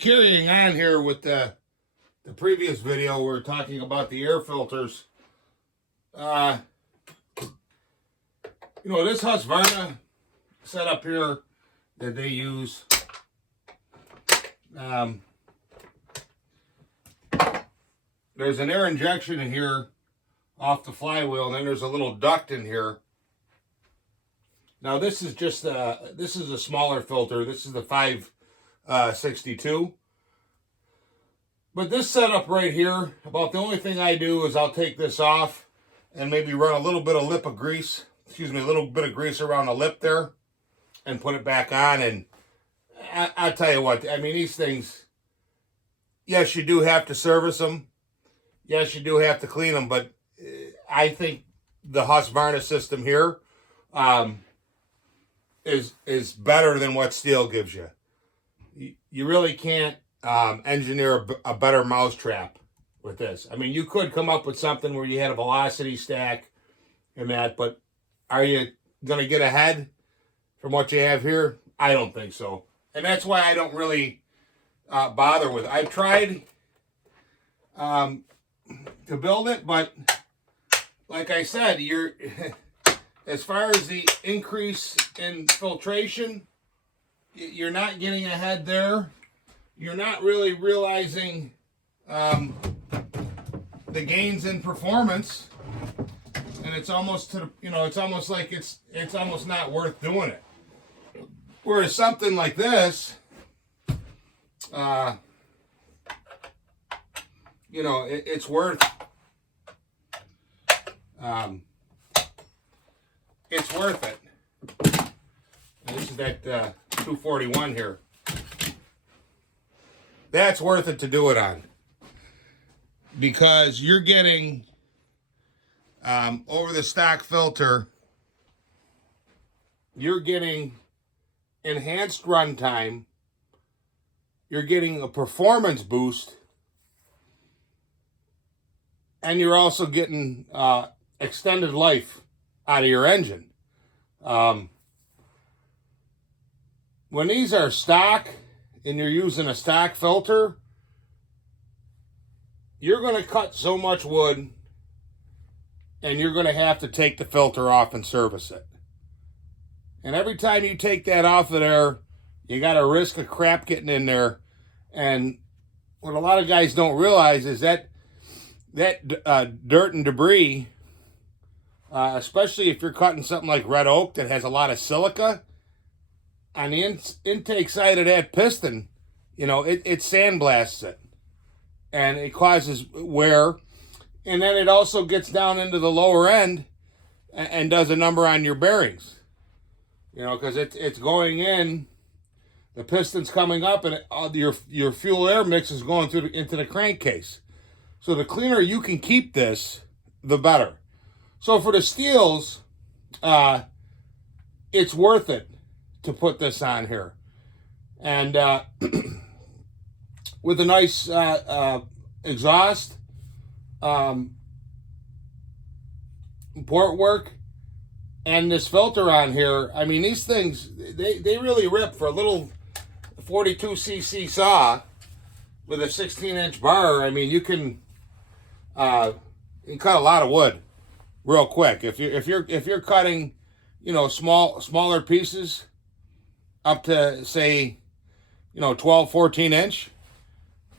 Carrying on here with the previous video, we were talking about the air filters. This Husqvarna setup here that they use, there's an air injection in here off the flywheel, and then there's a little duct in here. Now this is just this is a smaller filter. This is the 562. But this setup right here, about the only thing I do is I'll take this off and maybe run a little bit of grease around the lip there and put it back on. And I'll tell you what, I mean, these things, yes, you do have to service them. Yes, you do have to clean them, but I think the Husqvarna system here is better than what Stihl gives you. You really can't engineer a better mousetrap with this. I mean, you could come up with something where you had a velocity stack and that, but are you going to get ahead from what you have here? I don't think so. And that's why I don't really bother with it. I've tried to build it, but like I said, as far as the increase in filtration, you're not getting ahead there. You're not really realizing the gains in performance, and it's almost it's almost like it's almost not worth doing it. Whereas something like this, it's worth it's worth it. And this is that 241 here. That's worth it to do it on, because you're getting over the stock filter, you're getting enhanced runtime, you're getting a performance boost, and you're also getting extended life out of your engine. When these are stock and you're using a stock filter, you're going to cut so much wood, and you're going to have to take the filter off and service it. And every time you take that off of there, you got a risk of crap getting in there. And what a lot of guys don't realize is that dirt and debris, especially if you're cutting something like red oak that has a lot of silica, on the intake side of that piston, it sandblasts it, and it causes wear. And then it also gets down into the lower end and does a number on your bearings, because it's going in, the piston's coming up, and your fuel air mix is going into the crankcase. So the cleaner you can keep this, the better. So for the Stihls, it's worth it to put this on here. And with a nice exhaust, port work, and this filter on here, I mean, these things, they really rip. For a little 42cc saw with a 16-inch bar, I mean, you can cut a lot of wood real quick. If you're cutting, smaller pieces up to, say, 12, 14 inch,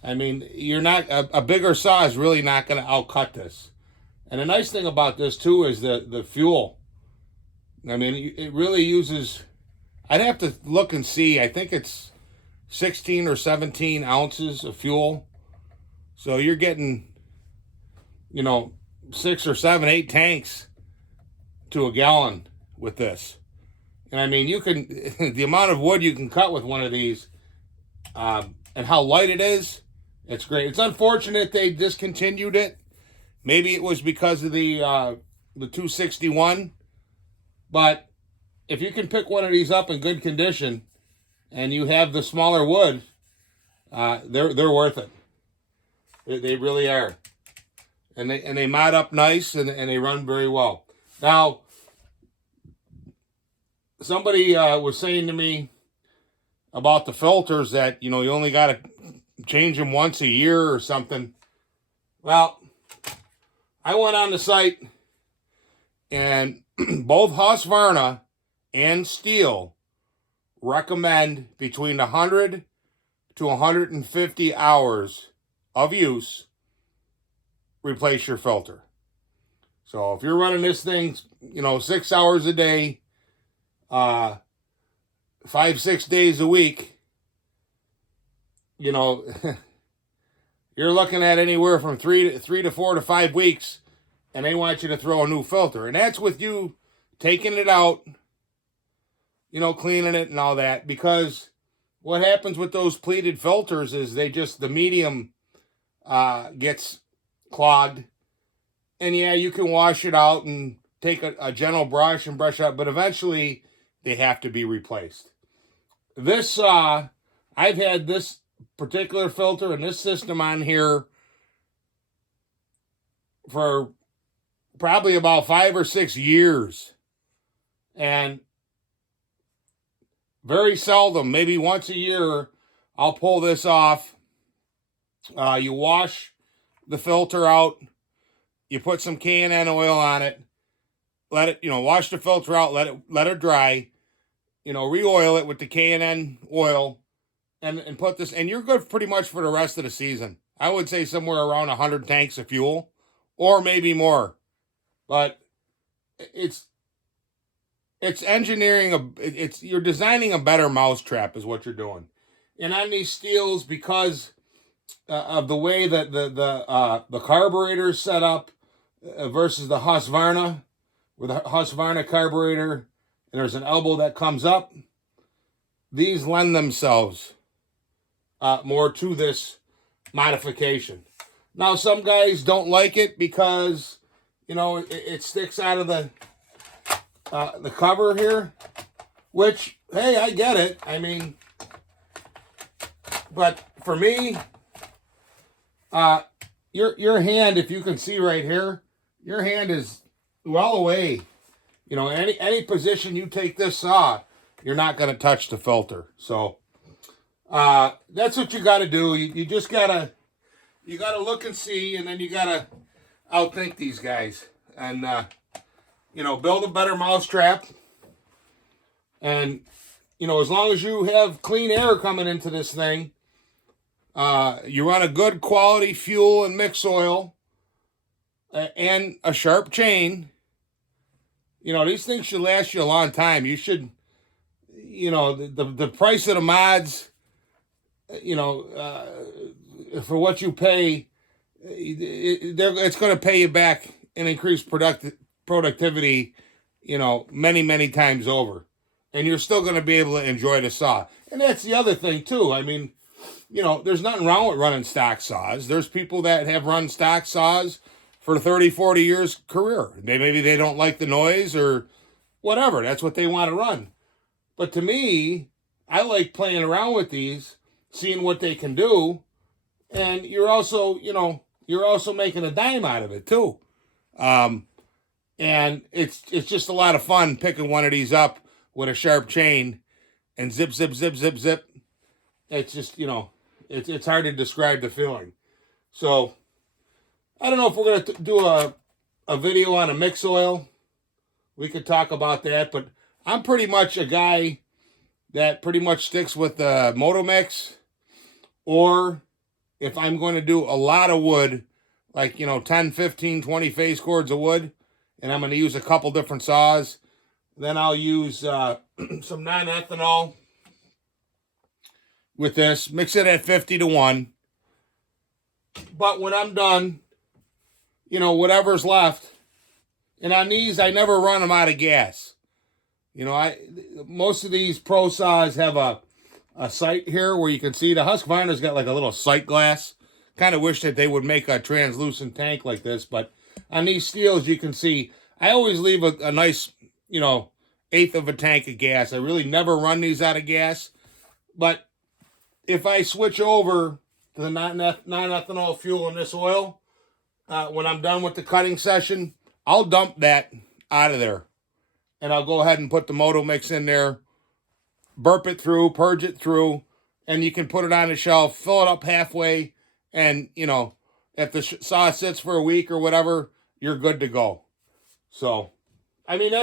I mean, you're not, a bigger saw is really not going to outcut this. And the nice thing about this too is the fuel. I mean, it really uses, I'd have to look and see, I think it's 16 or 17 ounces of fuel. So you're getting, 6 or 7, 8 tanks to a gallon with this. And I mean, you can, the amount of wood you can cut with one of these, and how light it is, it's great. It's unfortunate they discontinued it. Maybe it was because of the 261. But if you can pick one of these up in good condition, and you have the smaller wood, they're worth it. They really are. And they mod up nice, and they run very well. Now, somebody was saying to me about the filters that, you only got to change them once a year or something. Well, I went on the site, and both Husqvarna and Stihl recommend between 100 to 150 hours of use, replace your filter. So if you're running this thing, 6 hours a day, 5-6 days a week, you're looking at anywhere from 3 to 4 to 5 weeks, and they want you to throw a new filter. And that's with you taking it out, cleaning it and all that, because what happens with those pleated filters is the medium gets clogged. And yeah, you can wash it out and take a gentle brush and brush up, but eventually they have to be replaced. This, I've had this particular filter and this system on here for probably about 5 or 6 years. And very seldom, maybe once a year, I'll pull this off. You wash the filter out. You put some K&N oil on it. Let it, wash the filter out. Let it dry. Re-oil it with the K&N oil, and put this. And you're good pretty much for the rest of the season. I would say somewhere around 100 tanks of fuel, or maybe more. But it's engineering you're designing a better mousetrap is what you're doing. And on these Stihls, because of the way that the carburetor is set up versus the Husqvarna, with the Husqvarna carburetor, and there's an elbow that comes up, these lend themselves more to this modification. Now, some guys don't like it because, it sticks out of the cover here, which, hey, I get it. I mean, but for me, your hand, if you can see right here, your hand is well away. Any position you take this saw, you're not going to touch the filter. So that's what you got to do. You just gotta look and see, and then you gotta outthink these guys, and build a better mousetrap. And as long as you have clean air coming into this thing, you run a good quality fuel and mix oil, and a sharp chain. These things should last you a long time. You should, the price of the mods, for what you pay, it's going to pay you back and increase productivity, many, many times over. And you're still going to be able to enjoy the saw. And that's the other thing, too. I mean, there's nothing wrong with running stock saws. There's people that have run stock saws for 30, 40 years career. Maybe they don't like the noise or whatever. That's what they want to run. But to me, I like playing around with these, seeing what they can do. And you're also making a dime out of it too. And it's just a lot of fun picking one of these up with a sharp chain and zip, zip, zip, zip, zip. It's just, it's hard to describe the feeling. So I don't know if we're going to do a video on a mix oil. We could talk about that, but I'm pretty much a guy that pretty much sticks with the Motomix, or if I'm going to do a lot of wood, like, 10, 15, 20 face cords of wood, and I'm going to use a couple different saws, then I'll use some non-ethanol with this, mix it at 50-1. But when I'm done, whatever's left, and on these, I never run them out of gas. Most of these pro saws have a sight here where you can see the Husqvarna's got like a little sight glass. Kind of wish that they would make a translucent tank like this, but on these Stihls, you can see, I always leave a nice, eighth of a tank of gas. I really never run these out of gas, but if I switch over to the non-ethanol fuel in this oil, when I'm done with the cutting session, I'll dump that out of there. And I'll go ahead and put the Motomix in there, burp it through, purge it through, and you can put it on the shelf, fill it up halfway, and you know, if the saw sits for a week or whatever, you're good to go. So, I mean,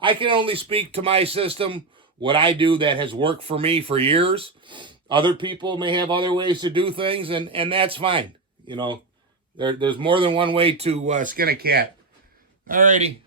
I can only speak to my system, what I do that has worked for me for years. Other people may have other ways to do things, and that's fine. You know, there's more than one way to skin a cat. Alrighty.